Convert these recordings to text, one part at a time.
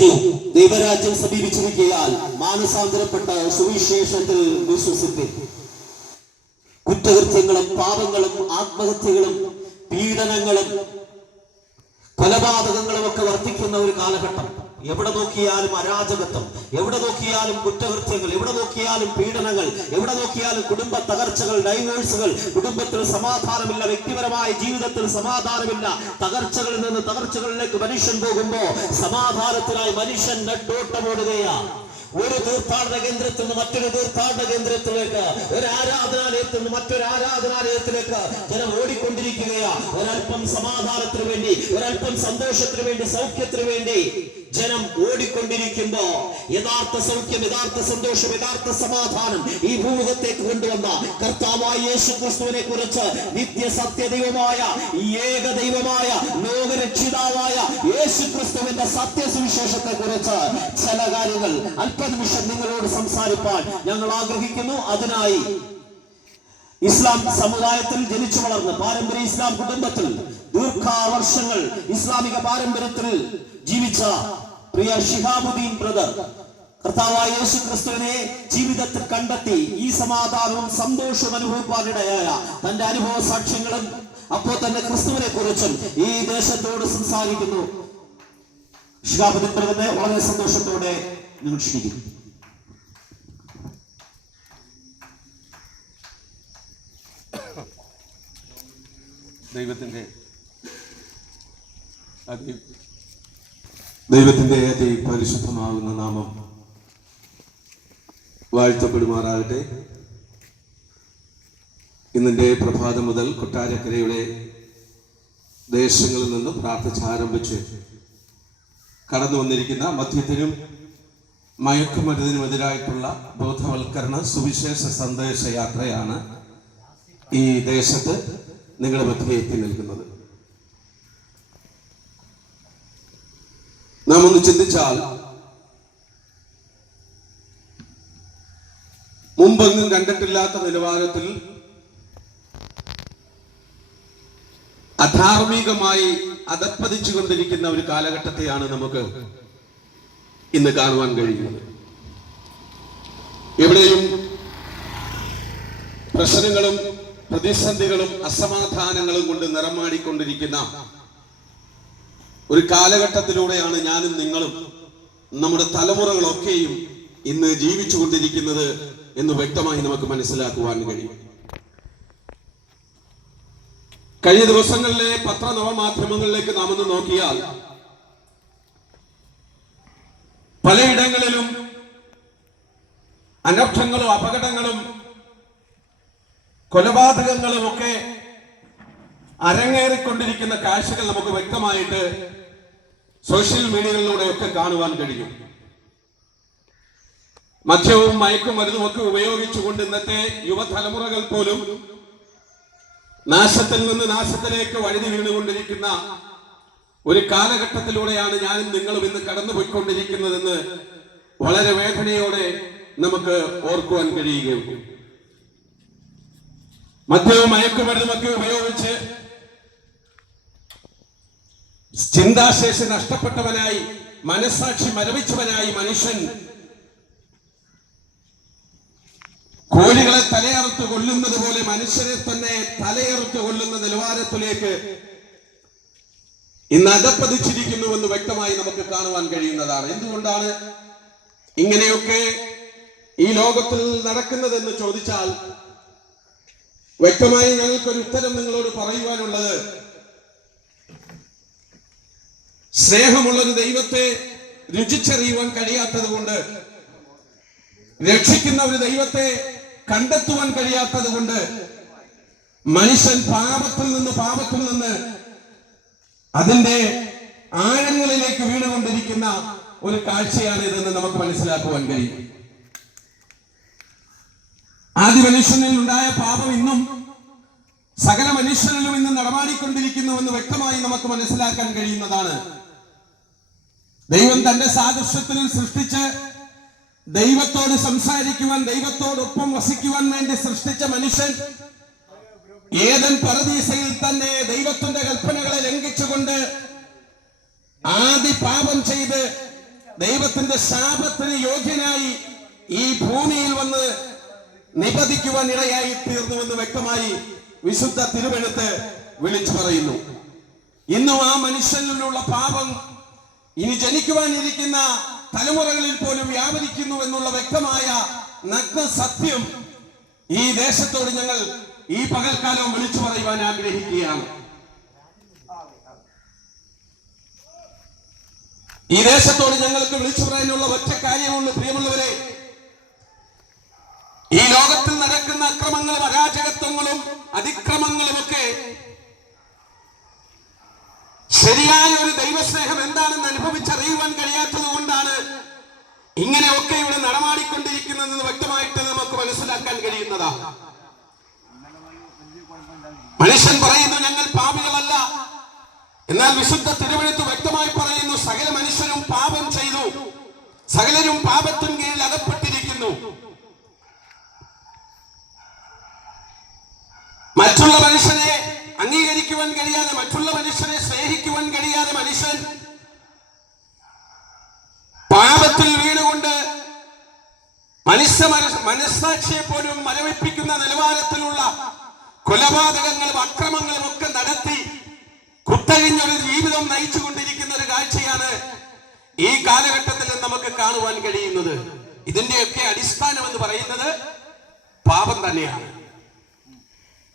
പറഞ്ഞു, ദൈവരാജ്യം സമീപിച്ചിരിക്കയാൽ മാനസാന്തരപ്പെട്ട സുവിശേഷത്തിൽ വിശ്വസിപ്പിൻ. കുറ്റകൃത്യങ്ങളും പാപങ്ങളും ആത്മഹത്യകളും പീഡനങ്ങളും കൊലപാതകങ്ങളും ഒക്കെ വർദ്ധിക്കുന്ന ഒരു കാലഘട്ടം. എവിടെ നോക്കിയാലും അരാജകത്വം, എവിടെ നോക്കിയാലും കുറ്റകൃത്യങ്ങൾ, എവിടെ നോക്കിയാലും പീഡനങ്ങൾ, എവിടെ നോക്കിയാലും കുടുംബ തകർച്ചകൾ, ഡൈവേഴ്സുകൾ, കുടുംബത്തിൽ സമാധാനമില്ല, വ്യക്തിപരമായ ജീവിതത്തിൽ സമാധാനമില്ല. തകർച്ചകളിൽ നിന്ന് തകർച്ചകളിലേക്ക് മനുഷ്യൻ പോകുമ്പോ സമാധാനത്തിനായി മനുഷ്യൻ നെട്ടോട്ടമോടുകയാണ്. ഒരു തീർത്ഥാടന കേന്ദ്രത്തിൽ നിന്ന് മറ്റൊരു തീർത്ഥാടന കേന്ദ്രത്തിലേക്ക്, ഒരു ആരാധനാലയത്തിൽ നിന്ന് മറ്റൊരു ആരാധനാലയത്തിലേക്ക് ജനം ഓടിക്കൊണ്ടിരിക്കുകയാണ്. ഒരല്പം സമാധാനത്തിന് വേണ്ടി, ഒരല്പം സന്തോഷത്തിന് വേണ്ടി, സൗഖ്യത്തിന് വേണ്ടി ജനം ഓടിക്കൊണ്ടിരിക്കുമ്പോ യഥാർത്ഥ സൗഖ്യം, യഥാർത്ഥ സന്തോഷം, യഥാർത്ഥ സമാധാനം ഈ ഭൂമുഖത്തേക്ക് കൊണ്ടുവന്ന കർത്താവായ യേശു ക്രിസ്തുവിനെ കുറിച്ച്, നിത്യ സത്യദൈവമായ ഏകദൈവമായ ലോകരക്ഷിതാവായ യേശു ക്രിസ്തുവിന്റെ സത്യസുവിശേഷത്തെ കുറിച്ച് ചില കാര്യങ്ങൾ അല്പനിമിഷം നിങ്ങളോട് സംസാരിപ്പാൻ ഞങ്ങൾ ആഗ്രഹിക്കുന്നു. അതിനായി ഇസ്ലാം സമുദായത്തിൽ ജനിച്ചു വളർന്ന് പാരമ്പര്യ ഇസ്ലാം കുടുംബത്തിൽ ദീർഘവർഷങ്ങൾ ഇസ്ലാമിക പാരമ്പര്യത്തിൽ ജീവിച്ച പ്രിയ ഷിഹാബുദ്ദീൻ ബ്രദർ കർത്താവായ യേശു ക്രിസ്തുവിനെ ജീവിതത്തിൽ കണ്ടെത്തി ഈ സമാധാനവും സന്തോഷവും അനുഭവിക്കാനിടയായ തന്റെ അനുഭവ സാക്ഷ്യങ്ങളും അപ്പോൾ തന്നെ ക്രിസ്തുവിനെ കുറിച്ചും ഈ ദേശത്തോട് സംസാരിക്കുന്നു. ഷിഹാബുദ്ദീൻ ബ്രദറിനെ വളരെ സന്തോഷത്തോടെ നിങ്ങൾ ക്ഷണിക്കുന്നു. ദൈവത്തിന്റെ പരിശുദ്ധമാകുന്ന നാമം വാഴ്ത്തപ്പെടുമാറാകട്ടെ. ഇന്നിന്റെ പ്രഭാതം മുതൽ കൊട്ടാരക്കരയുടെ ദേശങ്ങളിൽ നിന്ന് പ്രാർത്ഥിച്ചാരംഭിച്ച് കടന്നു വന്നിരിക്കുന്ന മദ്യത്തിനും മയക്കുമരുന്നിനുമെതിരായിട്ടുള്ള ബോധവൽക്കരണ സുവിശേഷ സന്ദേശ യാത്രയാണ് ഈ ദേശത്ത് നിങ്ങളുടെ മധ്യേ എത്തി നിൽക്കുന്നത്. നാം ഒന്ന് ചിന്തിച്ചാൽ മുമ്പെങ്ങും കണ്ടിട്ടില്ലാത്ത നിലവാരത്തിൽ അധാർമികമായി അധപ്പതിച്ചുകൊണ്ടിരിക്കുന്ന ഒരു കാലഘട്ടത്തെയാണ് നമുക്ക് ഇന്ന് കാണുവാൻ കഴിയുന്നത്. എവിടെയും പ്രശ്നങ്ങളും പ്രതിസന്ധികളും അസമാധാനങ്ങളും കൊണ്ട് നിറമാടിക്കൊണ്ടിരിക്കുന്ന ഒരു കാലഘട്ടത്തിലൂടെയാണ് ഞാനും നിങ്ങളും നമ്മുടെ തലമുറകളൊക്കെയും ഇന്ന് ജീവിച്ചു കൊണ്ടിരിക്കുന്നത് എന്ന് വ്യക്തമായി നമുക്ക് മനസ്സിലാക്കുവാൻ കഴിയും. കഴിഞ്ഞ ദിവസങ്ങളിലെ പത്രനവമാധ്യമങ്ങളിലേക്ക് നാം ഒന്ന് നോക്കിയാൽ പലയിടങ്ങളിലും അനർത്ഥങ്ങളും അപകടങ്ങളും കൊലപാതകങ്ങളും ഒക്കെ അരങ്ങേറിക്കൊണ്ടിരിക്കുന്ന കാഴ്ചകൾ നമുക്ക് വ്യക്തമായിട്ട് സോഷ്യൽ മീഡിയകളിലൂടെയൊക്കെ കാണുവാൻ കഴിയും. മദ്യവും മയക്കുമരുന്നും ഒക്കെ ഉപയോഗിച്ചുകൊണ്ട് ഇന്നത്തെ യുവതലമുറകൾ പോലും നാശത്തിൽ നിന്ന് നാശത്തിലേക്ക് വഴുതി വീണുകൊണ്ടിരിക്കുന്ന ഒരു കാലഘട്ടത്തിലൂടെയാണ് ഞാനും നിങ്ങളും ഇന്ന് കടന്നുപോയിക്കൊണ്ടിരിക്കുന്നതെന്ന് വളരെ വേദനയോടെ നമുക്ക് ഓർക്കുവാൻ കഴിയുകയുള്ളൂ. മദ്യവും മയക്കുമരുന്നുമൊക്കെ ഉപയോഗിച്ച് ചിന്താശേഷി നഷ്ടപ്പെട്ടവനായി, മനസാക്ഷി മരവിച്ചവനായി മനുഷ്യൻ കോഴികളെ തലയറുത്ത് കൊല്ലുന്നത് പോലെ മനുഷ്യരെ തന്നെ തലയറുത്ത് കൊല്ലുന്ന നിലവാരത്തിലേക്ക് ഇന്ന് അധപ്പതിച്ചിരിക്കുന്നുവെന്ന് വ്യക്തമായി നമുക്ക് കാണുവാൻ കഴിയുന്നതാണ്. എന്തുകൊണ്ടാണ് ഇങ്ങനെയൊക്കെ ഈ ലോകത്തിൽ നടക്കുന്നതെന്ന് ചോദിച്ചാൽ വ്യക്തമായി ഞങ്ങൾക്കൊരു ഉത്തരം നിങ്ങളോട് പറയുവാനുള്ളത്, സ്നേഹമുള്ളൊരു ദൈവത്തെ രുചിച്ചറിയുവാൻ കഴിയാത്തത് കൊണ്ട്, രക്ഷിക്കുന്ന ഒരു ദൈവത്തെ കണ്ടെത്തുവാൻ കഴിയാത്തത് കൊണ്ട് മനുഷ്യൻ പാപത്തിൽ നിന്ന് അതിന്റെ ആഴങ്ങളിലേക്ക് വീണുകൊണ്ടിരിക്കുന്ന ഒരു കാഴ്ചയാണ് ഇതെന്ന് നമുക്ക് മനസ്സിലാക്കുവാൻ കഴിയും. ആദ്യ മനുഷ്യനിൽ ഉണ്ടായ പാപം ഇന്നും സകല മനുഷ്യരിലും ഇന്ന് നടമാടിക്കൊണ്ടിരിക്കുന്നുവെന്ന് വ്യക്തമായി നമുക്ക് മനസ്സിലാക്കാൻ കഴിയുന്നതാണ്. ദൈവം തന്റെ സാദൃശ്യത്തിൽ സൃഷ്ടിച്ച് ദൈവത്തോട് സംസാരിക്കുവാൻ, ദൈവത്തോടൊപ്പം വസിക്കുവാൻ വേണ്ടി സൃഷ്ടിച്ച മനുഷ്യൻ ഏദൻ പറുദീസയിൽ തന്നെ ദൈവത്തിന്റെ കൽപ്പനകളെ ലംഘിച്ചുകൊണ്ട് ആദി പാപം ചെയ്ത് ദൈവത്തിന്റെ ശാപത്തിന് യോഗ്യനായി ഈ ഭൂമിയിൽ വന്ന് നിപതിക്കുവാൻ ഇടയായി തീർന്നുവെന്ന് വ്യക്തമായി വിശുദ്ധ തിരുവെഴുത്ത് വിളിച്ചു പറയുന്നു. ഇന്നും ആ മനുഷ്യനിലുള്ള പാപം ഇനി ജനിക്കുവാനിരിക്കുന്ന തലമുറകളിൽ പോലും വ്യാപരിക്കുന്നു എന്നുള്ള വ്യക്തമായ നഗ്ന സത്യം ഈ ദേശത്തോട് ഞങ്ങൾ ഈ പകൽക്കാലം വിളിച്ചു പറയുവാൻ ആഗ്രഹിക്കുകയാണ്. ഈ ദേശത്തോട് ഞങ്ങൾക്ക് വിളിച്ചു പറയാനുള്ള ഒറ്റ കാര്യമുള്ളൂ. പ്രിയമുള്ളവരെ, ഈ ലോകത്തിൽ നടക്കുന്ന അക്രമങ്ങളും അരാജകത്വങ്ങളും അതിക്രമങ്ങളും ഒക്കെ ശരിയായ ഒരു ദൈവസ്നേഹം എന്താണെന്ന് അനുഭവിച്ചറിയുവാൻ കഴിയാത്തത് കൊണ്ടാണ് ഇങ്ങനെയൊക്കെ ഇവിടെ നടമാടിക്കൊണ്ടിരിക്കുന്നതെന്ന് വ്യക്തമായിട്ട് നമുക്ക് മനസ്സിലാക്കാൻ കഴിയുന്നതാ. മനുഷ്യൻ പറയുന്നു ഞങ്ങൾ പാപികളല്ല, എന്നാൽ വിശുദ്ധ തിരുവെഴുത്ത് വ്യക്തമായി പറയുന്നു സകല മനുഷ്യരും പാപം ചെയ്തു, സകലരും പാപത്തിൻ കീഴിൽ അകപ്പെട്ടിരിക്കുന്നു. മറ്റുള്ള മനുഷ്യനെ അംഗീകരിക്കുവാൻ കഴിയാതെ, മറ്റുള്ള മനുഷ്യനെ സ്നേഹിക്കുവാൻ കഴിയാതെ മനുഷ്യൻ പാപത്തിൽ വീണുകൊണ്ട് മനസ്സാക്ഷിയെ പോലും മരവിപ്പിക്കുന്ന നിലവാരത്തിലുള്ള കൊലപാതകങ്ങളും അക്രമങ്ങളും ഒക്കെ നടത്തി കുത്തഴിഞ്ഞൊരു ജീവിതം നയിച്ചുകൊണ്ടിരിക്കുന്ന ഒരു കാഴ്ചയാണ് ഈ കാലഘട്ടത്തിൽ നമുക്ക് കാണുവാൻ കഴിയുന്നത്. ഇതിന്റെയൊക്കെ അടിസ്ഥാനം എന്ന് പറയുന്നത് പാപം തന്നെയാണ്.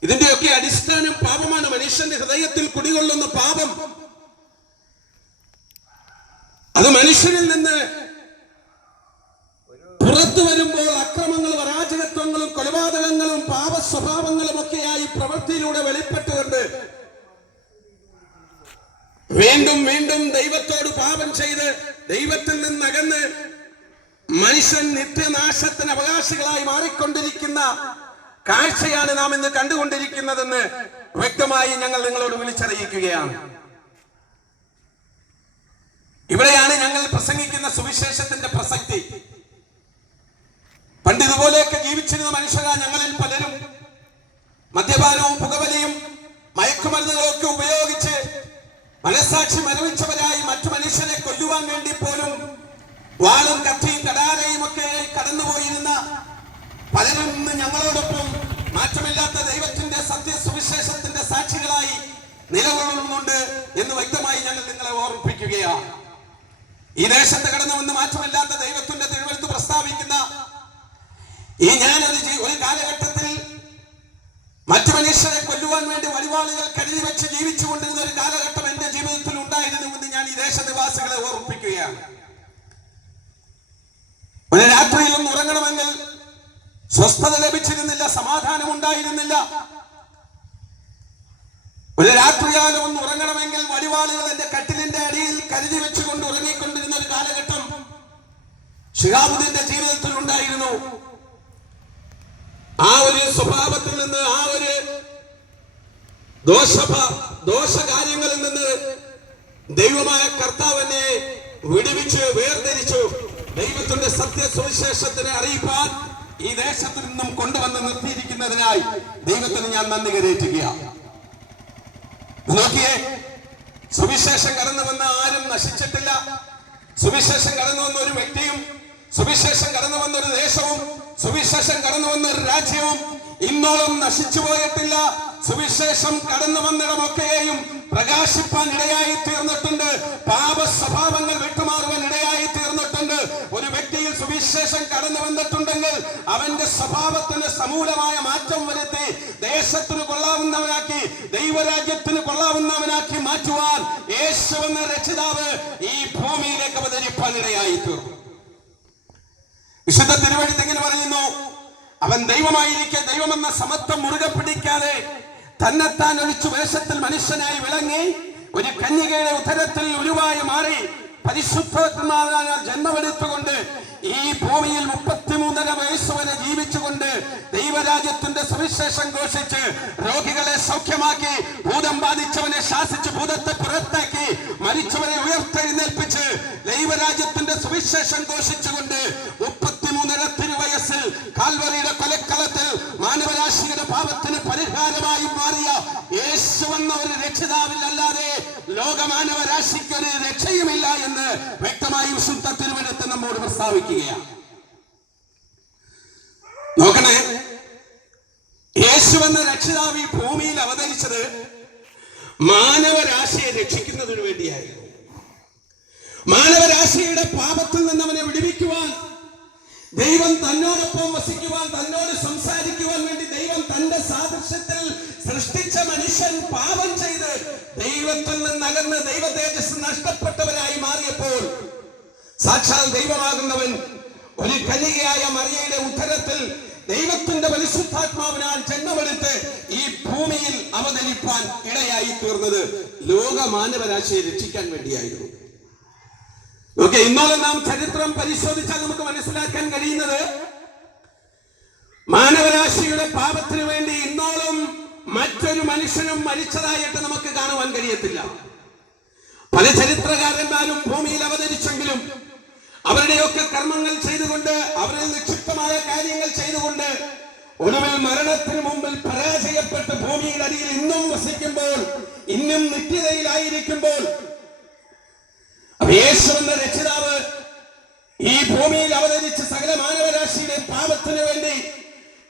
ഇതിന്റെയൊക്കെ അടിസ്ഥാനം പാപമാണ്. മനുഷ്യന്റെ ഹൃദയത്തിൽ കുടികൊള്ളുന്ന പാപം അത് മനുഷ്യനിൽ നിന്ന് പുറത്തു വരുമ്പോൾ അക്രമങ്ങളും അരാജകത്വങ്ങളും കൊലപാതകങ്ങളും പാപ സ്വഭാവങ്ങളും ഒക്കെയായി പ്രവൃത്തിയിലൂടെ വെളിപ്പെട്ടുകൊണ്ട് വീണ്ടും വീണ്ടും ദൈവത്തോട് പാപം ചെയ്ത് ദൈവത്തിൽ നിന്നകന്ന് മനുഷ്യൻ നിത്യനാശത്തിന് അവകാശികളായി മാറിക്കൊണ്ടിരിക്കുന്ന കാഴ്ചയാണ് നാം ഇന്ന് കണ്ടുകൊണ്ടിരിക്കുന്നതെന്ന് വ്യക്തമായി ഞങ്ങൾ നിങ്ങളോട് വിളിച്ചറിയിക്കുകയാണ്. ഇവിടെയാണ് ഞങ്ങൾ പ്രസംഗിക്കുന്ന സുവിശേഷത്തിന്റെ പ്രസക്തി. പണ്ട് ഇതുപോലെയൊക്കെ ജീവിച്ചിരുന്ന മനുഷ്യരാ ഞങ്ങളിൽ പലരും മദ്യപാനവും പുകവലിയും മയക്കുമരുന്നുകളൊക്കെ ഉപയോഗിച്ച് മനസ്സാക്ഷി മരവിച്ചവരായി മറ്റു മനുഷ്യരെ കൊല്ലുവാൻ വേണ്ടി പോലും വാളും കത്തിയും കടാരയും ഒക്കെ കടന്നുപോയിരുന്ന പലരും ഇന്ന് ഞങ്ങളോടൊപ്പം മാറ്റമില്ലാത്ത ദൈവത്തിന്റെ സത്യസുവിശേഷത്തിന്റെ സാക്ഷികളായി നിലകൊള്ളുന്നുണ്ട് എന്ന് വ്യക്തമായി ഞങ്ങൾ നിങ്ങളെ ഓർമ്മിപ്പിക്കുകയാണ്. ഈ ദേശത്ത് കടന്നു വന്ന് മാറ്റമില്ലാത്ത ദൈവത്തിന്റെ തിരുവെഴുത്ത് പ്രസ്താവിക്കുന്ന ഈ ഞാനൊരു ഒരു കാലഘട്ടത്തിൽ മറ്റു മനുഷ്യരെ കൊല്ലുവാൻ വേണ്ടി വഴിവാളുകൾ കരുതി വെച്ച് ജീവിച്ചു കൊണ്ടിരുന്ന ഒരു കാലഘട്ടം എന്റെ ജീവിതത്തിൽ ഉണ്ടായിരുന്നുവെന്ന് ഞാൻ ഈ ദേശനിവാസികളെ ഓർമ്മിപ്പിക്കുകയാണ്. ഒരു രാത്രിയിൽ ഒന്ന് ഉറങ്ങണമെങ്കിൽ സ്വസ്ഥത ലഭിച്ചിരുന്നില്ല, സമാധാനം ഉണ്ടായിരുന്നില്ല. ഒരു രാത്രികാലം ഒന്ന് ഉറങ്ങണമെങ്കിൽ വഴിവാളുകൾ എന്റെ കട്ടിലിന്റെ അടിയിൽ കരുതി വെച്ചുകൊണ്ട് ഉറങ്ങിക്കൊണ്ടിരുന്ന ഒരു കാലഘട്ടം ശിഹാബുദ്ദീന്റെ ജീവിതത്തിൽ ഉണ്ടായിരുന്നു. ആ ഒരു സ്വഭാവത്തിൽ നിന്ന്, ആ ഒരു ദോഷകാര്യങ്ങളിൽ നിന്ന് ദൈവമായ കർത്താവിനെ വിടുവിച്ച് വേർതിരിച്ചു ദൈവത്തിന്റെ സത്യസുവിശേഷത്തിനെ അറിയിപ്പാൻ ഈ ദേശത്തു നിന്നും കൊണ്ടുവന്ന് നിർത്തിയിരിക്കുന്നതിനായി ദൈവത്തിന് ഞാൻ നന്ദി കരേറ്റുകയാണ്. നോക്കിയേ, സുവിശേഷം കടന്നു വന്ന ആരും നശിച്ചിട്ടില്ല. സുവിശേഷം കടന്നു വന്ന ഒരു വ്യക്തിയും, സുവിശേഷം കടന്നു വന്ന ഒരു ദേശവും, സുവിശേഷം കടന്നു വന്ന ഒരു രാജ്യവും ഇന്നോളം നശിച്ചു പോയിട്ടില്ല. സുവിശേഷം കടന്നു വന്നിടമൊക്കെയും പ്രകാശിപ്പാൻ ഇടയായി തീർന്നിട്ടുണ്ട്. പാപ സ്വഭാവങ്ങൾ വിട്ടുമാറുവാൻ ഇടയായി തീർന്നിട്ടുണ്ട്. ഒരു വ്യക്തിയിൽ സുവിശേഷം കടന്നു വന്നിട്ടുണ്ടെങ്കിൽ അവന്റെ സ്വഭാവത്തിന് സമൂലമായ മാറ്റം വരുത്തി ദേശത്തിന് കൊള്ളാവുന്നവനാക്കി, ദൈവരാജ്യത്തിന് കൊള്ളാവുന്നവനാക്കി മാറ്റുവാൻ യേശു എന്ന രക്ഷിതാവ് ഈ ഭൂമിയിലേക്ക് അവതരിപ്പാൻ ഇടയായി തീർന്നു. വിശുദ്ധ തിരുവെഴുത്ത് ഇങ്ങനെ പറയുന്നു, അവൻ ദൈവമായിരിക്കെ ദൈവമെന്ന സമത്വം മുറുകെ പിടിക്കാതെ തന്നെത്താൻ ഒഴിച്ചു വേഷത്തിൽ മനുഷ്യനായി വിളങ്ങി ഒരു കന്യകയുടെ ഉദരത്തിൽ ഉരുവായി മാറി പരിശുദ്ധാത്മാവിനാൽ ജന്മമെടുത്തുകൊണ്ട് ഈ ഭൂമിയിൽ 33.5 വയസ്സ് വരെ ജീവിച്ചുകൊണ്ട് ദൈവരാജ്യത്തിന്റെ സുവിശേഷം ഘോഷിച്ച് രോഗികളെ സൗഖ്യമാക്കി, ഭൂതം ബാധിച്ചവനെ ശാസിച്ച് ഭൂതത്തെ പുറത്താക്കി, മരിച്ചവനെ ഉയർത്തെഴുന്നേൽപ്പിച്ച് ദൈവരാജ്യത്തിന്റെ സുവിശേഷം ഘോഷിച്ചുകൊണ്ട് 33.5 വയസ്സിൽ കാൽവറിയുടെ കൊലക്കളത്തിൽ മാനവരാശിയുടെ പാപത്തിന് പരിഹാരമായി മാറിയ യേശു എന്ന ഒരു രക്ഷിതാവിൽ അല്ലാതെ ലോകമാനവരാശിക്ക് ഒരു രക്ഷയുമില്ല എന്ന് വ്യക്തമായി വിശുദ്ധ തിരുവെഴുത്ത് നമ്മോട് പ്രസ്താവിക്കുകയാണ്. നോക്കണേ, യേശു എന്ന രക്ഷിതാവ് ഈ ഭൂമിയിൽ അവതരിച്ചത് മാനവരാശിയെ രക്ഷിക്കുന്നതിന് വേണ്ടിയായിരുന്നു. മാനവരാശിയുടെ പാപത്തിൽ നിന്ന് അവനെ വിടുവിക്കുവാൻ, ദൈവം തന്നോടൊപ്പം വസിക്കുവാൻ, തന്നോട് സംസാരിക്കുവാൻ വേണ്ടി ദൈവം തന്റെ സാദൃശ്യത്തിൽ സൃഷ്ടിച്ച മനുഷ്യൻ പാപം ചെയ്ത് ദൈവത്തിൽ നിന്ന് അകന്ന് ദൈവ തേജസ് നഷ്ടപ്പെട്ടവരായി മാറിയപ്പോൾ സാക്ഷാൽ ദൈവമാകുന്നവൻ ഒരു കന്യകയായ മറിയയുടെ ഉദരത്തിൽ ദൈവത്തിന്റെ പരിശുദ്ധാത്മാവിനാൽ ജന്മമെടുത്ത് ഈ ഭൂമിയിൽ അവതരിപ്പാൻ ഇടയായി തീർന്നത് ലോക മാനവരാശിയെ രക്ഷിക്കാൻ വേണ്ടിയായിരുന്നു. ഓക്കെ, ഇന്നോളം നാം ചരിത്രം പരിശോധിച്ചാൽ നമുക്ക് മനസ്സിലാക്കാൻ കഴിയുന്നത് മാനവരാശിയുടെ പാപത്തിന് വേണ്ടി ഇന്നോളം മറ്റൊരു മനുഷ്യനും മരിച്ചതായിട്ട് നമുക്ക് കാണുവാൻ കഴിയത്തില്ല. പല ചരിത്രകാരന്മാരും ഭൂമിയിൽ അവതരിച്ചെങ്കിലും അവരുടെയൊക്കെ കർമ്മങ്ങൾ ചെയ്തുകൊണ്ട്, അവരിൽ നിക്ഷിപ്തമായ കാര്യങ്ങൾ ചെയ്തുകൊണ്ട് ഒടുവിൽ മരണത്തിന് മുമ്പിൽ പരാജയപ്പെട്ട് ഭൂമിയുടെ അടിയിൽ ഇന്നും വസിക്കുമ്പോൾ, ഇന്നും നിത്യതയിലായിരിക്കുമ്പോൾ യേശു എന്ന രക്ഷിതാവ് ഈ ഭൂമിയിൽ അവതരിച്ച് സകല മാനവരാശിയുടെ പാപത്തിന് വേണ്ടി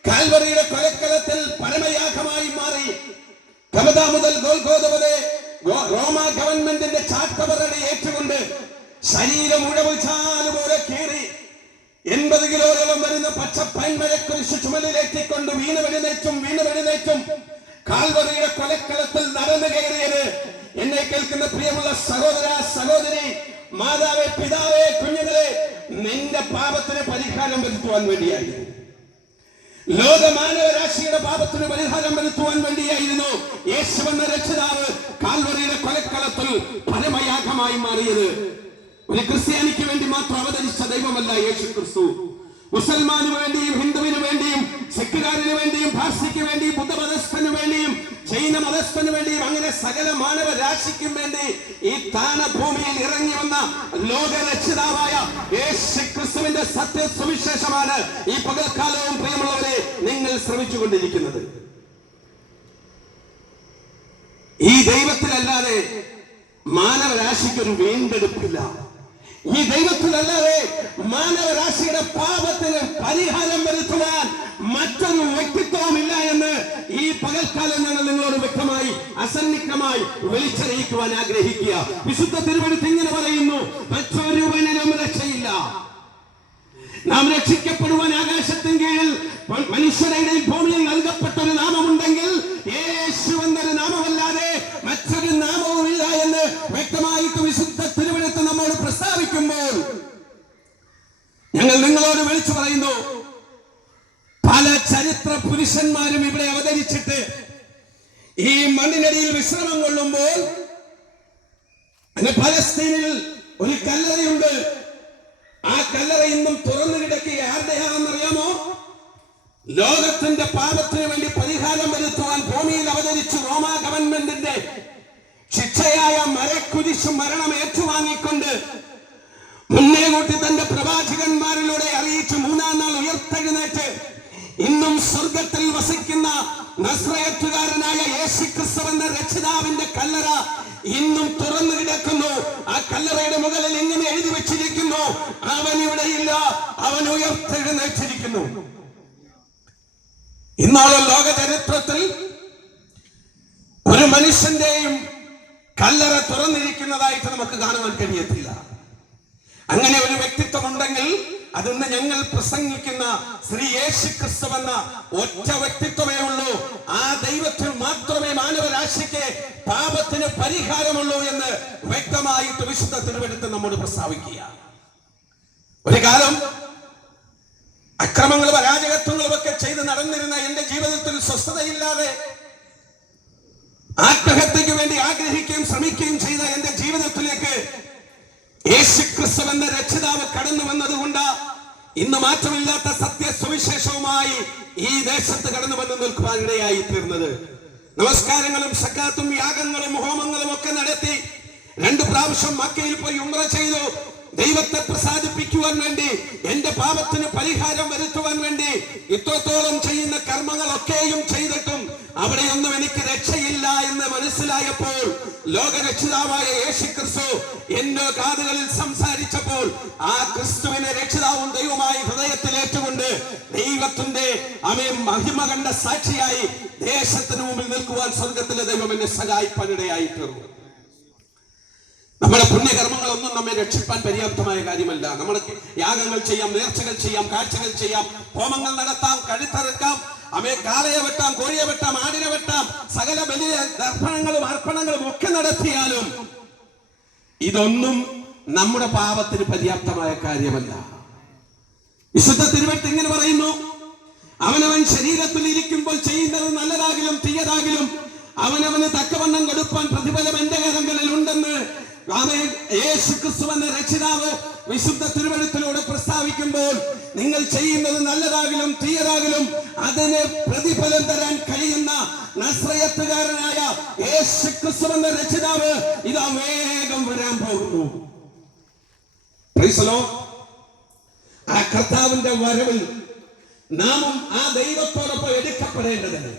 കാൽവറിയുടെ കൊലക്കളത്തിൽ പരമയാഗമായി മാറി. കമത മുതൽ ഗോൽഗോഥ വരെ റോമ ഗവൺമെന്റിന്റെ ചാട്ടവറടെ ഏറ്റുകൊണ്ട് ശരീരം ഉഴവുചാലുപോലെ കീറി 80 കിലോയോളം വരുന്ന പച്ച പൈൻമരക്കുരിശ് ചുമലിലേറ്റിക്കൊണ്ട് വീണുവെഴുന്നേറ്റും കാൽവറിയുടെ കൊലക്കളത്തിൽ നടന്നു കയറിയത് എന്നെ കേൾക്കുന്ന പ്രിയമുള്ള സഹോദര, സഹോദരി, മാതാവേ, പിതാവേ, കുഞ്ഞുങ്ങളെ, നിന്റെ പാപത്തിന് പരിഹാരം വരുത്തുവാൻ വേണ്ടിയായിരുന്നു. ലോക മാനവരാശിയുടെ പാപത്തിന് പരിഹാരം വരുത്തുവാൻ വേണ്ടിയായിരുന്നു യേശു എന്ന രക്ഷിതാവ് കാൽവറിയുടെ കൊലക്കളത്തിൽ പരമയാഗമായി മാറിയത്. ഒരു ക്രിസ്ത്യാനിക്ക് വേണ്ടി മാത്രം അവതരിച്ച ദൈവമല്ല യേശു ക്രിസ്തു. മുസൽമാന് വേണ്ടിയും ഹിന്ദുവിന് വേണ്ടിയും സിഖുകാരന് വേണ്ടിയും പാർസിക്ക് വേണ്ടിയും ബുദ്ധമതസ്ഥന് വേണ്ടിയും ജൈന മതസ്ഥന് വേണ്ടിയും അങ്ങനെ സകല മാനവരാശിക്കും വേണ്ടി ഈ താണഭൂമിയിൽ ഇറങ്ങി വന്ന ലോകരക്ഷിതാവായ യേശു ക്രിസ്തുവിന്റെ സത്യ സുവിശേഷമാണ് ഈ പകൽക്കാലവും പ്രിയമുള്ളവരെ നിങ്ങൾ ശ്രമിച്ചുകൊണ്ടിരിക്കുന്നത്. ഈ ദൈവത്തിലല്ലാതെ മാനവരാശിക്കൊരു വീണ്ടെടുപ്പില്ല. ഈ ദൈവത്തിലല്ലാതെ മാനവരാശിയുടെ പാപത്തിന് പരിഹാരം വരുത്തുവാൻ മറ്റൊരു വ്യക്തിത്വമില്ല എന്ന് ഈ പകൽക്കാലം ഞങ്ങൾ നിങ്ങളോട് വ്യക്തമായി അസന്നിഗ്ധമായി വിളിച്ചറിയിക്കുവാൻ ആഗ്രഹിക്കുക. വിശുദ്ധ തിരുവെഴുത്ത് ഇങ്ങനെ പറയുന്നു, മറ്റൊരുവനിലും രക്ഷയില്ല. നാം രക്ഷിക്കപ്പെടുവാൻ ആകാശത്തിന് കീഴിൽ മനുഷ്യരുടെ ഭൂമിയിൽ നൽകപ്പെട്ട ഒരു നാമമുണ്ടെങ്കിൽ യേശു എന്നൊരു നാമമല്ലാതെ മറ്റൊരു നാമവും ഇല്ല എന്ന് വ്യക്തമായിട്ട് വിശുദ്ധ തിരുവെഴുത്ത് നമ്മോട് പ്രസ്താവിക്കുമ്പോൾ ഞങ്ങൾ നിങ്ങളോട് വിളിച്ചു പറയുന്നു, പല ചരിത്ര പുരുഷന്മാരും ഇവിടെ അവതരിച്ചിട്ട് ഈ മണ്ണിനടിയിൽ വിശ്രമം കൊള്ളുമ്പോൾ പലസ്തീനിൽ ഒരു കല്ലറയുണ്ട്. ആ കല്ലറ ഇന്നും തുറന്നു കിടക്കുക. ആരുടെയാണെന്നറിയാമോ? ലോകത്തിന്റെ പാപത്തിന് വേണ്ടി പരിഹാരം വരുത്തുവാൻ ഭൂമിയിൽ അവതരിച്ചു റോമാ ഗവൺമെന്റിന്റെ ശിക്ഷയായ മരക്കുരിശു മരണം ഏറ്റുവാങ്ങിക്കൊണ്ട് മുന്നേ കൂട്ടി തന്റെ പ്രവാചകന്മാരിലൂടെ അറിയിച്ചു 3-ാം നാൾ ഉയർത്തെഴുന്നേറ്റ് ഇന്നും സ്വർഗത്തിൽ വസിക്കുന്ന നസ്രയത്തുകാരനായ യേശുക്രിസ്തു എന്ന രക്ഷിതാവിന്റെ കല്ലറ ഇന്നും തുറന്നു കിടക്കുന്നു. ആ കല്ലറയുടെ മുകളിൽ ഇങ്ങനെ എഴുതി വെച്ചിരിക്കുന്നു, അവൻ ഇവിടെയില്ല, അവൻ ഉയർത്തെഴുന്നേറ്റിരിക്കുന്നു. ഇന്നോളം ലോക ചരിത്രത്തിൽ ഒരു മനുഷ്യന്റെയും കല്ലറ തുറന്നിരിക്കുന്നതായിട്ട് നമുക്ക് കാണുവാൻ കഴിയത്തില്ല. അങ്ങനെ ഒരു വ്യക്തിത്വം ഉണ്ടെങ്കിൽ അതിന്ന് ഞങ്ങൾ പ്രസംഗിക്കുന്ന ശ്രീ യേശു ക്രിസ്തു എന്ന ഒറ്റ വ്യക്തിത്വമേ ഉള്ളൂ. ആ ദൈവത്തിൽ മാത്രമേ മാനവരാശിക്ക് പാപത്തിന് പരിഹാരമുള്ളൂ എന്ന് വ്യക്തമായിട്ട് വിശുദ്ധ തിരുവെഴുത്ത് നമ്മോട് പ്രസ്താവിക്കുക. ഒരു കാലം അക്രമങ്ങളും അരാജകത്വങ്ങളും ഒക്കെ ചെയ്ത് നടന്നിരുന്ന എന്റെ ജീവിതത്തിൽ സ്വസ്ഥതയില്ലാതെ ആത്മഹത്യക്ക് വേണ്ടി ആഗ്രഹിക്കുകയും ശ്രമിക്കുകയും ചെയ്ത എന്റെ ജീവിതത്തിലേക്ക് യേശുക്രിസ്തു എന്ന രക്ഷിതാവ് കടന്നു വന്നതുകൊണ്ട് ഇന്ന് മാറ്റമില്ലാത്ത സത്യ സുവിശേഷവുമായി ഈ ദേശത്ത് കടന്നു വന്ന് നിൽക്കുവാൻ ഇടയായി തീർന്നത്. നമസ്കാരങ്ങളും സക്കാത്തും യാഗങ്ങളും ഹോമങ്ങളും ഒക്കെ നടത്തി 2 പ്രാവശ്യം മക്കയിൽ പോയി ഉംറ ചെയ്തു. ദൈവത്തെ പ്രസാദിപ്പിക്കുവാൻ വേണ്ടി, എന്റെ പാപത്തിന് പരിഹാരം വരുത്തുവാൻ വേണ്ടി ഇത്രത്തോളം ചെയ്യുന്ന കർമ്മങ്ങളൊക്കെയും ചെയ്തിട്ടും അവിടെയൊന്നും എനിക്ക് രക്ഷയില്ല എന്ന് മനസ്സിലായപ്പോൾ ലോകരക്ഷിതാവായ യേശുക്രിസ്തു എന്റെ കാതുകളിൽ സംസാരിച്ചപ്പോൾ ആ ക്രിസ്തുവിനെ രക്ഷിതാവും ദൈവമായി ഹൃദയത്തിൽ ഏറ്റുകൊണ്ട് ദൈവത്തിന്റെ മഹിമ കണ്ട സാക്ഷിയായി ദേശത്തിന് മുമ്പിൽ നിൽക്കുവാൻ സ്വർഗത്തിലെ ദൈവം എന്നെ സഹായിപ്പാനിടയായി തീർന്നു. നമ്മുടെ പുണ്യകർമ്മങ്ങളൊന്നും നമ്മെ രക്ഷിപ്പാൻ പര്യാപ്തമായ കാര്യമല്ല. നമ്മൾ യാഗങ്ങൾ ചെയ്യാം, നേർച്ചകൾ ചെയ്യാം, കാഴ്ചകൾ ചെയ്യാം, ഹോമങ്ങൾ നടത്താം, കഴുത്തറുക്കാം, കാളയെ വെട്ടാം, കോഴിയെ വെട്ടാം, ആടിനെ വെട്ടാം, സകല വലിയ ദർപ്പണങ്ങളും അർപ്പണങ്ങളും ഒക്കെ നടത്തിയാലും ഇതൊന്നും നമ്മുടെ പാപത്തിന് പര്യാപ്തമായ കാര്യമല്ല. വിശുദ്ധ തിരുവെഴുത്ത് ഇങ്ങനെ പറയുന്നു, അവനവൻ ശരീരത്തിൽ ഇരിക്കുമ്പോൾ ചെയ്യുന്നത് നല്ലതാകിലും തീയതാകിലും അവനവന് തക്കവണ്ണം കൊടുപ്പാൻ പ്രതിഫലം എന്റെ കരങ്ങളിൽ ഉണ്ടെന്ന് യേശുക്രിസ്തു എന്ന രക്ഷിതാവ് വിശുദ്ധ തിരുവെഴുത്തിലൂടെ പ്രസ്താവിക്കുമ്പോൾ, നിങ്ങൾ ചെയ്യുന്നത് നല്ലതാകിലും തീയതാകിലും അതിന് പ്രതിഫലം തരാൻ കഴിയുന്ന നസ്രയത്തുകാരനായ യേശുക്രിസ്തു എന്ന രക്ഷിതാവ് ഇതാ വേഗം വരാൻ പോകുന്നു. ആ കർത്താവിന്റെ വരവിൽ നാമും ആ ദൈവത്തോടൊപ്പം എടുക്കപ്പെടേണ്ടതിന്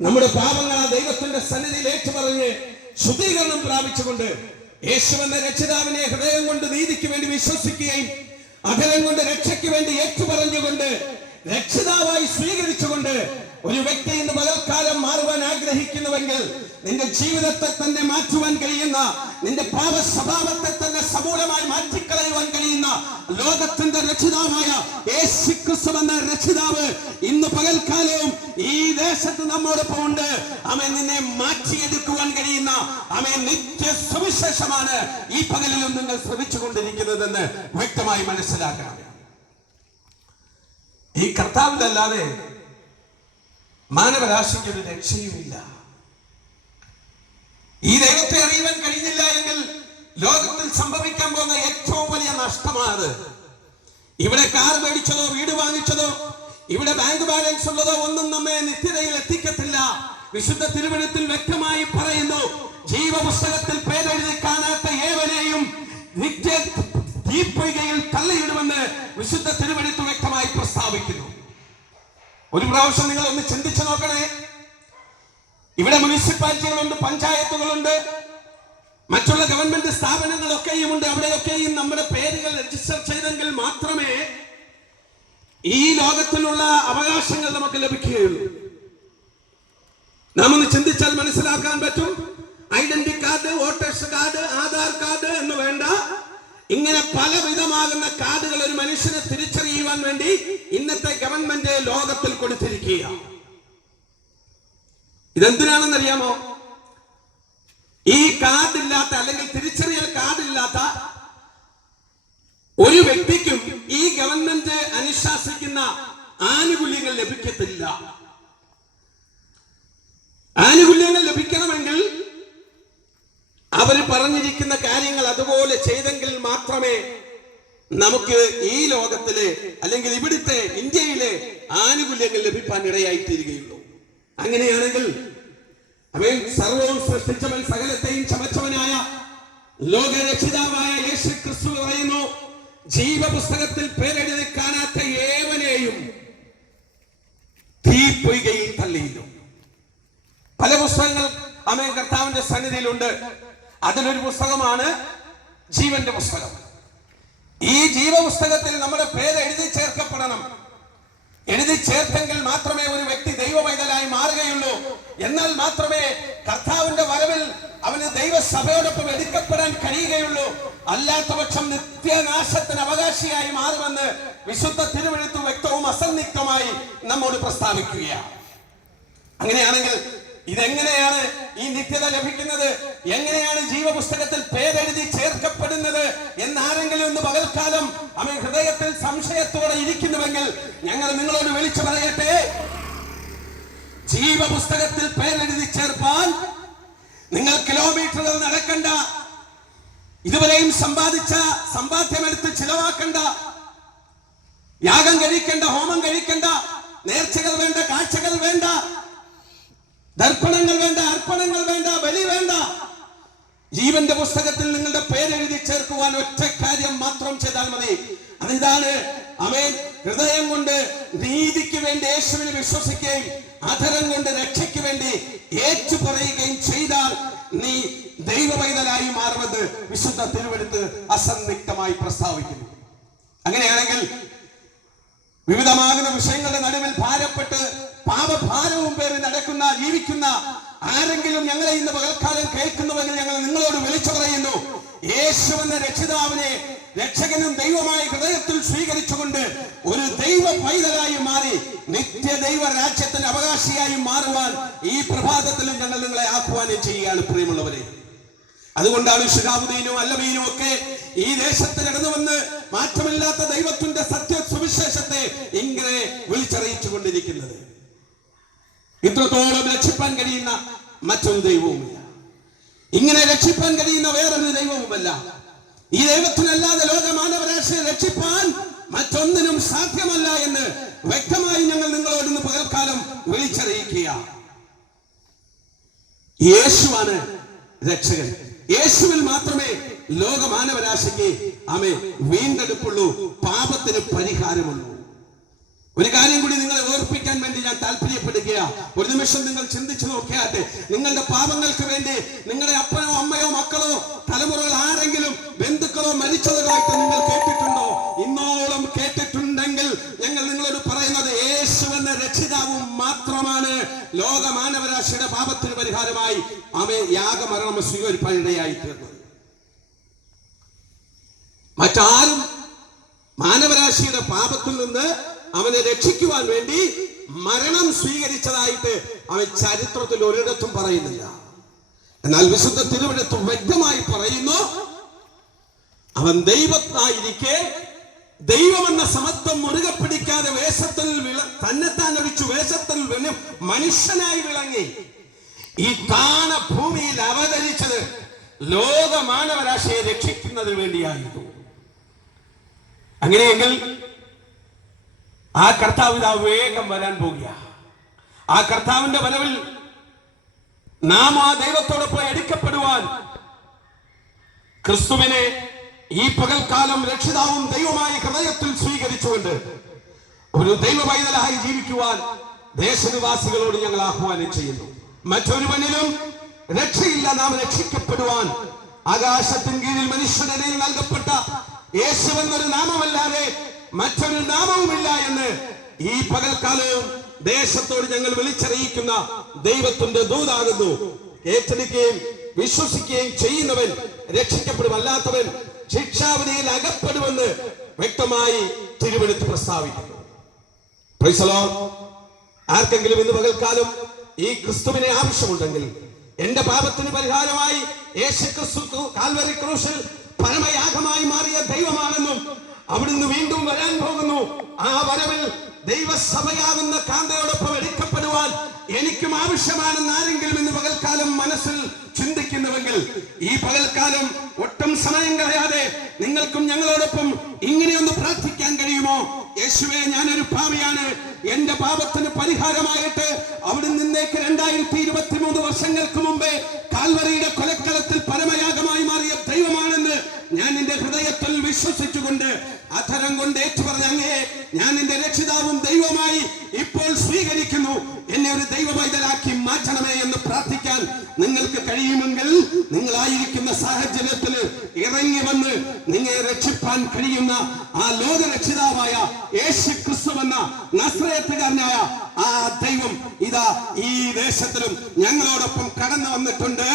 നമ്മുടെ പാപങ്ങൾ ആ ദൈവത്തിന്റെ സന്നിധിയിൽ ഏറ്റുപറഞ്ഞ് ശുദ്ധീകരണം പ്രാപിച്ചുകൊണ്ട് യേശുവെന്ന രക്ഷിതാവിനെ ഹൃദയം കൊണ്ട് നീതിക്ക് വേണ്ടി വിശ്വസിക്കുകയും അധരം കൊണ്ട് രക്ഷയ്ക്ക് വേണ്ടി ഏറ്റുപറഞ്ഞുകൊണ്ട് രക്ഷിതാവായി സ്വീകരിച്ചുകൊണ്ട് ഒരു വ്യക്തി ഇന്ന് പകൽക്കാലം മാറുവാൻ ആഗ്രഹിക്കുന്നുവെങ്കിൽ, നിന്റെ ജീവിതത്തെ തന്നെ മാറ്റുവാൻ കഴിയുന്ന, നിന്റെ പാപ സ്വഭാവത്തെ തന്നെ സമൂലമായി മാറ്റിക്കളയുവാൻ കഴിയുന്ന ലോകത്തിന്റെ രക്ഷിതാവായ യേശുക്രിസ്തു എന്ന രക്ഷിതാവ് ഇന്ന് പകൽക്കാലവും ഈ ദേശത്ത് നമ്മോടൊപ്പം ഉണ്ട്. അവൻ നിന്നെ മാറ്റിയെടുക്കുവാൻ കഴിയുന്ന നിത്യ സുവിശേഷമാണ് ഈ പകലിലും നിങ്ങൾ ശ്രമിച്ചുകൊണ്ടിരിക്കുന്നതെന്ന് വ്യക്തമായി മനസ്സിലാക്കണം. ഈ കർത്താവിലല്ലാതെ മാനവരാശിക്ക് ഒരു രക്ഷയുമില്ല. ഈ ദൈവത്തെ അറിയുവാൻ കഴിഞ്ഞില്ല എങ്കിൽ ലോകത്തിൽ സംഭവിക്കാൻ പോകുന്ന ഏറ്റവും വലിയ നഷ്ടമാണ്. ഇവിടെ കാർ മേടിച്ചതോ വീട് വാങ്ങിച്ചതോ ഇവിടെ ബാങ്ക് ബാലൻസ് ഉള്ളതോ ഒന്നും നമ്മെ നിത്യതയിൽ എത്തിക്കത്തില്ല. വിശുദ്ധ തിരുവെഴുത്തിൽ വ്യക്തമായി പറയുന്നു, ജീവപുസ്തകത്തിൽ പേരെഴുതി കാണാത്ത ഏവനെയും നിത്യ തീപ്പൊയ്കയിൽ തള്ളിയിടുമെന്ന് വിശുദ്ധ തിരുവെഴുത്ത് വ്യക്തമായി പ്രസ്താവിക്കുന്നു. ഒരു പ്രാവശ്യം നിങ്ങൾ ഒന്ന് ചിന്തിച്ചു നോക്കണേ. ഇവിടെ മുനിസിപ്പാലിറ്റികളുണ്ട്, പഞ്ചായത്തുകളുണ്ട്, മറ്റുള്ള ഗവൺമെന്റ് സ്ഥാപനങ്ങളൊക്കെയും ഉണ്ട്. അവിടെയൊക്കെയും നമ്മുടെ പേരുകൾ രജിസ്റ്റർ ചെയ്തെങ്കിൽ മാത്രമേ ഈ ലോകത്തിലുള്ള അവകാശങ്ങൾ നമുക്ക് ലഭിക്കുകയുള്ളൂ. നാം ഒന്ന് ചിന്തിച്ചാൽ മനസ്സിലാക്കാൻ പറ്റും. Identity card, voters card, Aadhaar card എന്ന് വേണ്ട ഇങ്ങനെ പലവിധമാകുന്ന കാർഡുകൾ ഒരു മനുഷ്യനെ തിരിച്ചറിയുവാൻ വേണ്ടി ഇന്നത്തെ ഗവൺമെന്റ് ലോകത്തിൽ കൊടുത്തിരിക്കുക. ഇതെന്തിനാണെന്നറിയാമോ? ഈ കാർഡില്ലാത്ത അല്ലെങ്കിൽ തിരിച്ചറിയൽ കാർഡില്ലാത്ത ഒരു വ്യക്തിക്കും ഈ ഗവൺമെന്റ് അനുശാസിക്കുന്ന ആനുകൂല്യങ്ങൾ ലഭിക്കത്തില്ല. ആനുകൂല്യങ്ങൾ ലഭിക്കണമെങ്കിൽ അവർ പറഞ്ഞിരിക്കുന്ന കാര്യങ്ങൾ അതുപോലെ ചെയ്തെങ്കിൽ മാത്രമേ നമുക്ക് ഈ ലോകത്തിലെ അല്ലെങ്കിൽ ഇവിടുത്തെ ഇന്ത്യയിലെ ആനുകൂല്യങ്ങൾ ലഭിക്കാൻ ഇടയായിത്തീരുകയുള്ളൂ. അങ്ങനെയാണെങ്കിൽ സർവവും സൃഷ്ടിച്ചവൻ സകലത്തെയും ചമച്ചവനായ ലോകരക്ഷിതാവായ യേശുക്രിസ്തു പറയുന്നു, ജീവപുസ്തകത്തിൽ പേരെഴുതി കാണാത്ത ഏവനെയും തീപ്പൊയ്കയിൽ തള്ളിയിടും. പല പുസ്തകങ്ങൾ കർത്താവിന്റെ സന്നിധിയിലുണ്ട്. അതിലൊരു പുസ്തകമാണ് ജീവന്റെ പുസ്തകം. ഈ ജീവപുസ്തകത്തിൽ നമ്മുടെ പേര് എഴുതി ചേർക്കപ്പെടണം. എഴുതി ചേർത്തെങ്കിൽ മാത്രമേ ഒരു വ്യക്തി ദൈവമൈതലായി മാറുകയുള്ളൂ. എന്നാൽ മാത്രമേ കർത്താവിന്റെ വരവിൽ അവന് ദൈവസഭയോടൊപ്പം എടുക്കപ്പെടാൻ കഴിയുകയുള്ളൂ. അല്ലാത്ത പക്ഷം നിത്യനാശത്തിന് അവകാശിയായി മാറുമെന്ന് വിശുദ്ധ തിരുവെഴുത്ത് വ്യക്തവും അസന്നിഗ്ധമായി നമ്മോട് പ്രസ്താവിക്കുകയാണ്. അങ്ങനെയാണെങ്കിൽ ഇതെങ്ങനെയാണ് ഈ നിത്യത ലഭിക്കുന്നത്? എങ്ങനെയാണ് ജീവപുസ്തകത്തിൽ പേരെഴുതി ചേർക്കപ്പെടുന്നത് എന്നാരെങ്കിലും ഇന്ന് പകൽക്കാലം ഹൃദയത്തിൽ സംശയത്തോടെ ഇരിക്കുന്നുവെങ്കിൽ ഞങ്ങൾ നിങ്ങളോട് വിളിച്ചു പറയട്ടെ, ജീവപുസ്തകത്തിൽ പേരെഴുതി ചേർപ്പാൻ നിങ്ങൾ കിലോമീറ്ററുകൾ നടക്കണ്ട, ഇതുവരെയും സമ്പാദിച്ച സമ്പാദ്യമെടുത്ത് ചിലവാക്കണ്ട, യാഗം കഴിക്കണ്ട, ഹോമം കഴിക്കണ്ട, നേർച്ചകൾ വേണ്ട, കാഴ്ചകൾ വേണ്ട, ദർപ്പണങ്ങൾ വേണ്ട, അർപ്പണങ്ങൾ വേണ്ട, ബലി വേണ്ട. ജീവന്റെ പുസ്തകത്തിൽ നിങ്ങളുടെ പേരെഴുതി ചേർക്കുവാൻ ഒറ്റ കാര്യം മാത്രം ചെയ്താൽ മതി. അതിതാണ്, ആമേൻ, ഹൃദയം കൊണ്ട് നീതിക്ക് വേണ്ടി യേശുവിനെ വിശ്വസിക്കുകയും അധരം കൊണ്ട് രക്ഷയ്ക്ക് വേണ്ടി ഏറ്റു പറയുകയും ചെയ്താൽ നീ ദൈവ പൈതലായി മാറുമെന്ന് വിശുദ്ധ തിരുവെഴുത്ത് അസന്നിഗ്ധമായി പ്രസ്താവിക്കുന്നു. അങ്ങനെയാണെങ്കിൽ വിവിധമാകുന്ന വിഷയങ്ങളുടെ നടുവിൽ ഭാരപ്പെട്ട് പാപഭാരവും പേര് നടക്കുന്ന ജീവിക്കുന്ന ആരെങ്കിലും ഞങ്ങളെ ഇന്ന് പകൽക്കാലം കേൾക്കുന്നുവെങ്കിൽ ഞങ്ങൾ നിങ്ങളോട് വിളിച്ചു പറയുന്നു, യേശുവെന്ന രക്ഷിതാവിനെ രക്ഷകനും ദൈവമായ ഹൃദയത്തിൽ സ്വീകരിച്ചുകൊണ്ട് ഒരു ദൈവ പൈതലായി മാറി നിത്യ ദൈവ രാജ്യത്തിന്റെ അവകാശിയായി മാറുവാൻ ഈ പ്രഭാതത്തിലും ഞങ്ങൾ നിങ്ങളെ ആഹ്വാനം ചെയ്യുകയാണ് പ്രിയമുള്ളവരെ. അതുകൊണ്ടാണ് ശിഹാബുദ്ദീനും അല്ലമീനും ഒക്കെ ഈ ദേശത്ത് കടന്നു വന്ന് മാറ്റമില്ലാത്ത ദൈവത്തിന്റെ സത്യ സുവിശേഷത്തെ ഇങ്ങനെ വിളിച്ചറിയിച്ചു കൊണ്ടിരിക്കുന്നത്. ഇത്രത്തോളം രക്ഷിപ്പാൻ കഴിയുന്ന മറ്റൊരു ദൈവവുമില്ല, ഇങ്ങനെ രക്ഷിപ്പാൻ കഴിയുന്ന വേറൊരു ദൈവവുമല്ല. ഈ ദൈവത്തിനല്ലാതെ ലോകമാനവരാശിയെ രക്ഷിപ്പാൻ മറ്റൊന്നിനും സാധ്യമല്ല എന്ന് വ്യക്തമായി ഞങ്ങൾ നിങ്ങളോട് ഇന്ന് പകൽക്കാലം വിളിച്ചറിയിക്കുക. യേശുവാണ് രക്ഷകൻ. യേശുവിൽ മാത്രമേ ലോകമാനവരാശിക്ക് വീണ്ടെടുപ്പുള്ളൂ, പാപത്തിന് പരിഹാരമുള്ളൂ. ഒരു കാര്യം കൂടി നിങ്ങളെ ഓർപ്പിക്കാൻ വേണ്ടി ഞാൻ താല്പര്യപ്പെടുക. ഒരു നിമിഷം നിങ്ങൾ ചിന്തിച്ചു നോക്കിയാട്ടെ, നിങ്ങളുടെ പാപങ്ങൾക്ക് വേണ്ടി നിങ്ങളുടെ അപ്പനോ അമ്മയോ മക്കളോ തലമുറകൾ ആരെങ്കിലും ബന്ധുക്കളോ മരിച്ചതായിട്ട് നിങ്ങൾ കേട്ടിട്ടുണ്ടോ? ഇന്നോളം കേട്ടിട്ടുണ്ടെങ്കിൽ ഞങ്ങൾ നിങ്ങളോട് പറയുന്നത്, യേശുവെന്ന രക്ഷിതാവും മാത്രമാണ് ലോകമാനവരാശിയുടെ പാപത്തിന് പരിഹാരമായി യാഗമരണം സ്വീകരിപ്പാൻ ഇടയായി തീർന്നത്. മറ്റാരും മാനവരാശിയുടെ പാപത്തിൽ നിന്ന് അവനെ രക്ഷിക്കുവാൻ വേണ്ടി മരണം സ്വീകരിച്ചതായിട്ട് അവൻ ചരിത്രത്തിൽ ഒരിടത്തും പറയുന്നില്ല. എന്നാൽ വിശുദ്ധ തിരുവെഴുത്ത് വ്യക്തമായി പറയുന്നു, അവൻ ദൈവത്തായിരിക്കെ ദൈവമെന്ന സമത്വം മുറുകെ പിടിക്കാതെ വേഷത്തിൽ തന്നെത്താൻ ഒഴിച്ചു വേഷത്തിൽ മനുഷ്യനായി വിളങ്ങി ഈ താണ ഭൂമിയിൽ അവതരിച്ചത് ലോകമാനവരാശിയെ രക്ഷിക്കുന്നതിന് വേണ്ടിയായിരുന്നു. അങ്ങനെയെങ്കിൽ ആ കർത്താവ് ഇതാ വേഗം വരാൻ പോകുക. ആ കർത്താവിന്റെ വരവിൽ നാം ആ ദൈവത്തോടൊപ്പം എടുക്കപ്പെടുവാൻ ക്രിസ്തുവിനെ ഈ പകൽക്കാലം രക്ഷിതാവും ദൈവമായ ഹൃദയത്തിൽ സ്വീകരിച്ചുകൊണ്ട് ഒരു ദൈവ പൈതലായി ജീവിക്കുവാൻ ദേശനിവാസികളോട് ഞങ്ങൾ ആഹ്വാനം ചെയ്യുന്നു. മറ്റൊരുവനിലും രക്ഷയില്ല, നാം രക്ഷിക്കപ്പെടുവാൻ ആകാശത്തിൻ കീഴിൽ മനുഷ്യരുടെ നൽകപ്പെട്ട യേശുവെന്നൊരു നാമമല്ലാതെ മറ്റൊരു നാമവുമില്ല എന്ന് ഈ പകൽക്കാലവും ദേശത്തോട് ഞങ്ങൾ വിളിച്ചറിയിക്കുന്ന ദൈവത്തിന്റെ ദൂതാകുന്നു. ഏറ്റെടുക്കുകയും വിശ്വസിക്കുകയും ചെയ്യുന്നവൻ രക്ഷിക്കപ്പെടും, അല്ലാത്തവൻ ശിക്ഷാവിധിയിൽ അകപ്പെടുമെന്ന് വ്യക്തമായി തിരുവെഴുത്ത് പ്രസ്താവിക്കുന്നു. Praise the Lord. ആർക്കെങ്കിലും ഇന്ന് പകൽക്കാലം ഈ ക്രിസ്തുവിനെ ആവശ്യമുണ്ടെങ്കിൽ, എന്റെ പാപത്തിന് പരിഹാരമായി യേശു ക്രിസ്തു കാൽവരി ക്രൂശിൽ പരമയാഗമായി മാറിയ ദൈവമാണെന്നും അവിടുന്ന് വീണ്ടും വരാൻ പോകുന്നു, ആ വരവിൽ ദൈവസഭയാകുന്ന കാന്തയോടൊപ്പം എടുക്കപ്പെടുവാൻ എനിക്കും ആവശ്യമാണെന്ന് ആരെങ്കിലും ഇന്ന് പകൽക്കാലം മനസ്സിൽ ചിന്തിക്കുന്നുവെങ്കിൽ, ഈ പകൽക്കാലം ഒട്ടും സമയം കളയാതെ നിങ്ങൾക്കും ഞങ്ങളോടൊപ്പം ഇങ്ങനെയൊന്ന് പ്രാർത്ഥിക്കാൻ കഴിയുമോ? യേശുവേ, ഞാനൊരു പാപിയാണ്, എന്റെ പാപത്തിന് പരിഹാരമായിട്ട് അവിടുന്ന് നിന്നേക്ക് 2023 വർഷങ്ങൾക്ക് മുമ്പേ കാൽവറിയുടെ കൊലക്കളത്തിൽ പരമയാഗമായി മാറിയ ദൈവമാണെന്ന് ഞാൻ നിന്റെ ഹൃദയത്തിൽ വിശ്വസിച്ചുകൊണ്ട് അധരം കൊണ്ട് ഏറ്റുപറഞ്ഞ അങ്ങയെ ഞാൻ നിന്റെ രക്ഷിതാവും ദൈവമായി ഇപ്പോൾ സ്വീകരിക്കുന്നു, എന്നെ ഒരു ദൈവ പൈതലാക്കി മാറ്റണമേ എന്ന് പ്രാർത്ഥിക്കാൻ നിങ്ങൾക്ക് കഴിയുമെങ്കിൽ, നിങ്ങളായിരിക്കുന്ന സാഹചര്യത്തിൽ ഇറങ്ങി വന്ന് നിങ്ങളെ രക്ഷിപ്പാൻ കഴിയുന്ന ആ ലോക രക്ഷിതാവായ യേശു ക്രിസ്തു എന്ന നസ്രയത്തുകാരനായ ആ ദൈവം ഇതാ ഈ ദേശത്തിലും ഞങ്ങളോടൊപ്പം കടന്നു വന്നിട്ടുണ്ട്.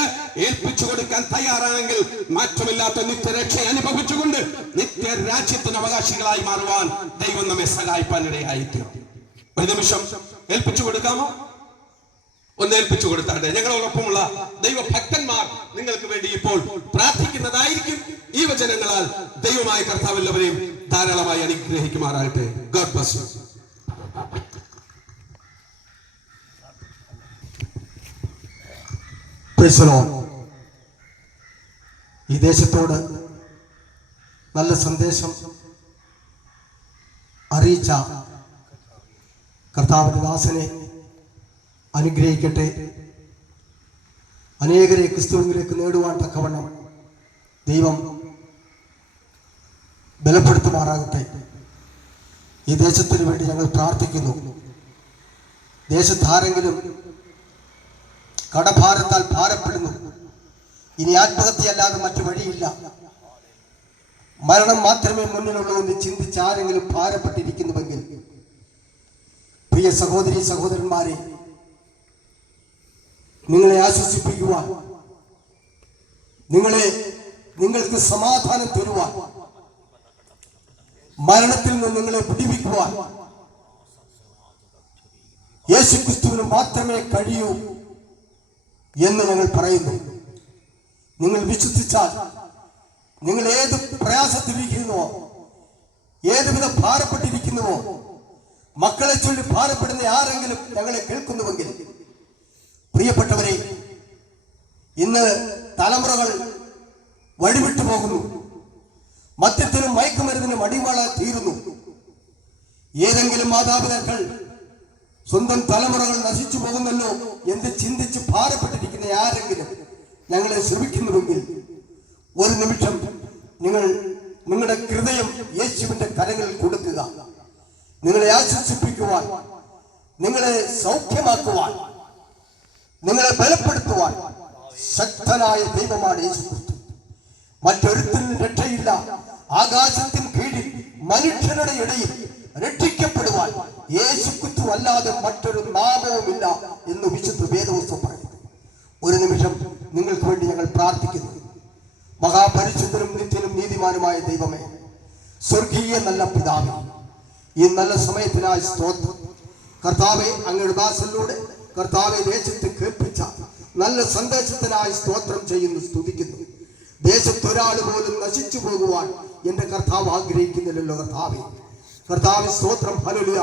ഏൽപ്പിച്ചു കൊടുക്കാൻ തയ്യാറാണെങ്കിൽ മാറ്റമില്ലാത്ത നിത്യരക്ഷ അനുഭവിച്ചുകൊണ്ട് നിത്യരാജ്യത്തിന് അവകാശികളായി മാറുവാൻ ദൈവം നമ്മെ സഹായിപ്പാൻ ഇടയായിത്തീരും. ഒരു നിമിഷം ഏൽപ്പിച്ചു കൊടുക്കാമോ? ഒന്ന് ഏൽപ്പിച്ചു കൊടുത്താട്ടെ. ഞങ്ങളോടൊപ്പമുള്ള ദൈവഭക്തന്മാർ നിങ്ങൾക്ക് വേണ്ടി ഇപ്പോൾ പ്രാർത്ഥിക്കുന്നതായിരിക്കും. ഈ വചനങ്ങളാൽ ദൈവമായ കർത്താവ് എല്ലാവരെയും ധാരാളമായി അനുഗ്രഹിക്കുമാറാകട്ടെ. God bless you. ഈ ദേശത്തോട് നല്ല സന്ദേശം അറിയിച്ച കർത്താവിന്റെ ദാസനെ അനുഗ്രഹിക്കട്ടെ. അനേകരെ ക്രിസ്തുവിലേക്ക് നേടുവാൻ തക്കവണ്ണം ദൈവം ബലപ്പെടുത്തുമാറാകട്ടെ. ഈ ദേശത്തിന് വേണ്ടി ഞങ്ങൾ പ്രാർത്ഥിക്കുന്നു. ദേശത്താരെങ്കിലും കടഭാരത്താൽ ഭാരപ്പെടുന്നു, ഇനി ആത്മഹത്യയല്ലാതെ മറ്റു വഴിയില്ല, മരണം മാത്രമേ മുന്നിലുള്ളൂ എന്ന് ചിന്തിച്ച് ആരെങ്കിലും ഭാരപ്പെട്ടിരിക്കുന്നുവെങ്കിൽ, പ്രിയ സഹോദരി സഹോദരന്മാരെ, നിങ്ങളെ ആശ്വസിപ്പിക്കുവാൻ, നിങ്ങൾക്ക് സമാധാനം തരുവാൻ, മരണത്തിൽ നിന്ന് നിങ്ങളെ വിടിവിക്കുവാൻ യേശുക്രിസ്തുവിന് മാത്രമേ കഴിയൂ എന്ന് ഞങ്ങൾ പറയുന്നു. നിങ്ങൾ വിശ്വസിച്ചാൽ, നിങ്ങൾ ഏത് പ്രയാസത്തിലിരിക്കുന്നുവോ, ഏതുവിധ ഭാരപ്പെട്ടിരിക്കുന്നുവോ, മക്കളെ ചൊല്ലി ഭാരപ്പെടുന്ന ആരെങ്കിലും ഞങ്ങളെ കേൾക്കുന്നുവെങ്കിൽ, പ്രിയപ്പെട്ടവരെ, ഇന്ന് തലമുറകൾ വഴിവിട്ടു പോകുന്നു, മദ്യത്തിനും മയക്കുമരുന്നിനും അടിമകളായി തീരുന്നു. ഏതെങ്കിലും മാതാപിതാക്കൾ സ്വന്തം തലമുറകൾ നശിച്ചു പോകുന്നല്ലോ എന്ന് ചിന്തിച്ച് ഭാരപ്പെട്ടിരിക്കുന്ന ആരെങ്കിലും ഞങ്ങളെ ശ്രമിക്കുന്നുവെങ്കിൽ, ഒരു നിമിഷം നിങ്ങളുടെ ഹൃദയം യേശുവിന്റെ കരങ്ങളിൽ കൊടുക്കുക. നിങ്ങളെ ആശ്വസിപ്പിക്കുവാൻ, നിങ്ങളെ സൗഖ്യമാക്കുവാൻ, നിങ്ങളെ ബലപ്പെടുത്തുവാൻ ശക്തനായ ദൈവമാണ് യേശുക്രിസ്തു. മറ്റൊരുത്തിനും രക്ഷയില്ല. ആകാശത്തിന് കീഴിൽ മനുഷ്യരുടെ ഇടയിൽ രക്ഷിക്കപ്പെടുവാൻ യേശുക്രിസ്തു അല്ലാതെ മറ്റൊരു നാമവുമില്ല എന്ന് വിശുദ്ധ വേദപുസ്തകം പറയുന്നു. ഒരു നിമിഷം നിങ്ങൾക്ക് വേണ്ടി ഞങ്ങൾ പ്രാർത്ഥിക്കുന്നു. മഹാപരിശുദ്ധനും നിത്യനും നീതിമാനുമായ ദൈവമേ, സ്വർഗീയ നല്ല പിതാവേ, ഈ നല്ല സമയത്തിനായി സ്തോത്രം. കർത്താവെ, അങ്ങയുടെ ദാസനിലൂടെ കർത്താവെ ദേശത്ത് കേൾപ്പിച്ച നല്ല സന്ദേശത്തിനായി സ്തോത്രം ചെയ്യുന്നു, സ്തുതിക്കുന്നു. ദേശത്തൊരാൾ പോലും നശിച്ചു പോകുവാൻ എന്റെ കർത്താവ് ആഗ്രഹിക്കുന്നില്ലല്ലോ കർത്താവ് സ്തോത്രം. ഹല്ലേലൂയ.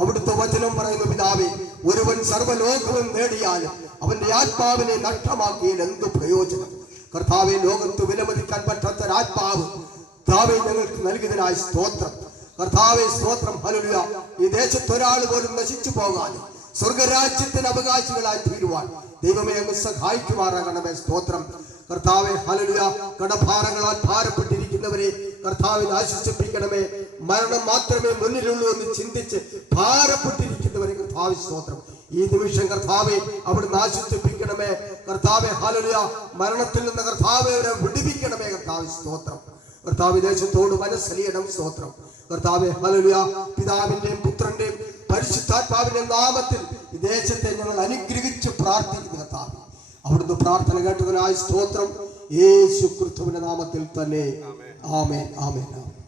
അവിടുത്തെ വചനം പറയുന്നു, പിതാവേ, ഒരുവൻ സർവ്വലോകവും നേടിയാലും അവന്റെ ആത്മാവിനെ നഷ്ടമാക്കിയാൽ എന്ത് പ്രയോജനം? കർത്താവെ, ലോകത്ത് വിലമതിക്കാൻ പറ്റാത്ത ആത്മാവ് കർത്താവെ ഞങ്ങൾക്ക് നൽകിയതിനായി സ്തോത്രം. കർത്താവെ സ്തോത്രം. ഹല്ലേലൂയ. ഈ ദേശത്തൊരാൾ പോലും നശിച്ചു പോകാനും സ്വർഗരാജ്യത്തിന് അവകാശികളായി തീരുവാൻ ദൈവമേ അങ്ങ് സഹായിക്കുമാറാകണമേ. സ്തോത്രം കർത്താവെ. ഹല്ലേലൂയ. കടഭാരങ്ങളാൽ ഭാരപ്പെട്ടിരിക്കുന്നവരെ കർത്താവിനെ ആശ്വസിപ്പിക്കണമേ. മരണം മാത്രമേ മുന്നിലുള്ളൂ എന്ന് ചിന്തിച്ച് ഭാരപ്പെട്ടിരിക്കുന്നവരെ കർത്താവ് സ്തോത്രം. ഈ നിമിഷം കർത്താവെ അവിടുന്ന് ആശ്വസിപ്പിക്കണമേ. കർത്താവെ, ഹല്ലേലൂയ. മരണത്തിൽ നിന്ന് കർത്താവെ അവരെ വിടുവിക്കണമേ. കർത്താവ് സ്തോത്രം. കർത്താവ് ദേശത്തോട് മനസ്സലിയണം. സ്തോത്രം കർത്താവെ. ഹല്ലേലൂയ. പിതാവിന്റെയും പുത്രന്റെയും പരിശുദ്ധാത്മാവിന്റെ നാമത്തിൽ ഈ ദേശത്തെ ഞങ്ങൾ അനുഗ്രഹിച്ച് പ്രാർത്ഥിക്കുന്നു. കർത്താവ് അവിടുന്ന് പ്രാർത്ഥന കേട്ടതിനായി സ്തോത്രം. യേശു ക്രിസ്തുവിന്റെ നാമത്തിൽ തന്നെ. ആമേൻ, ആമേൻ, ആമേൻ.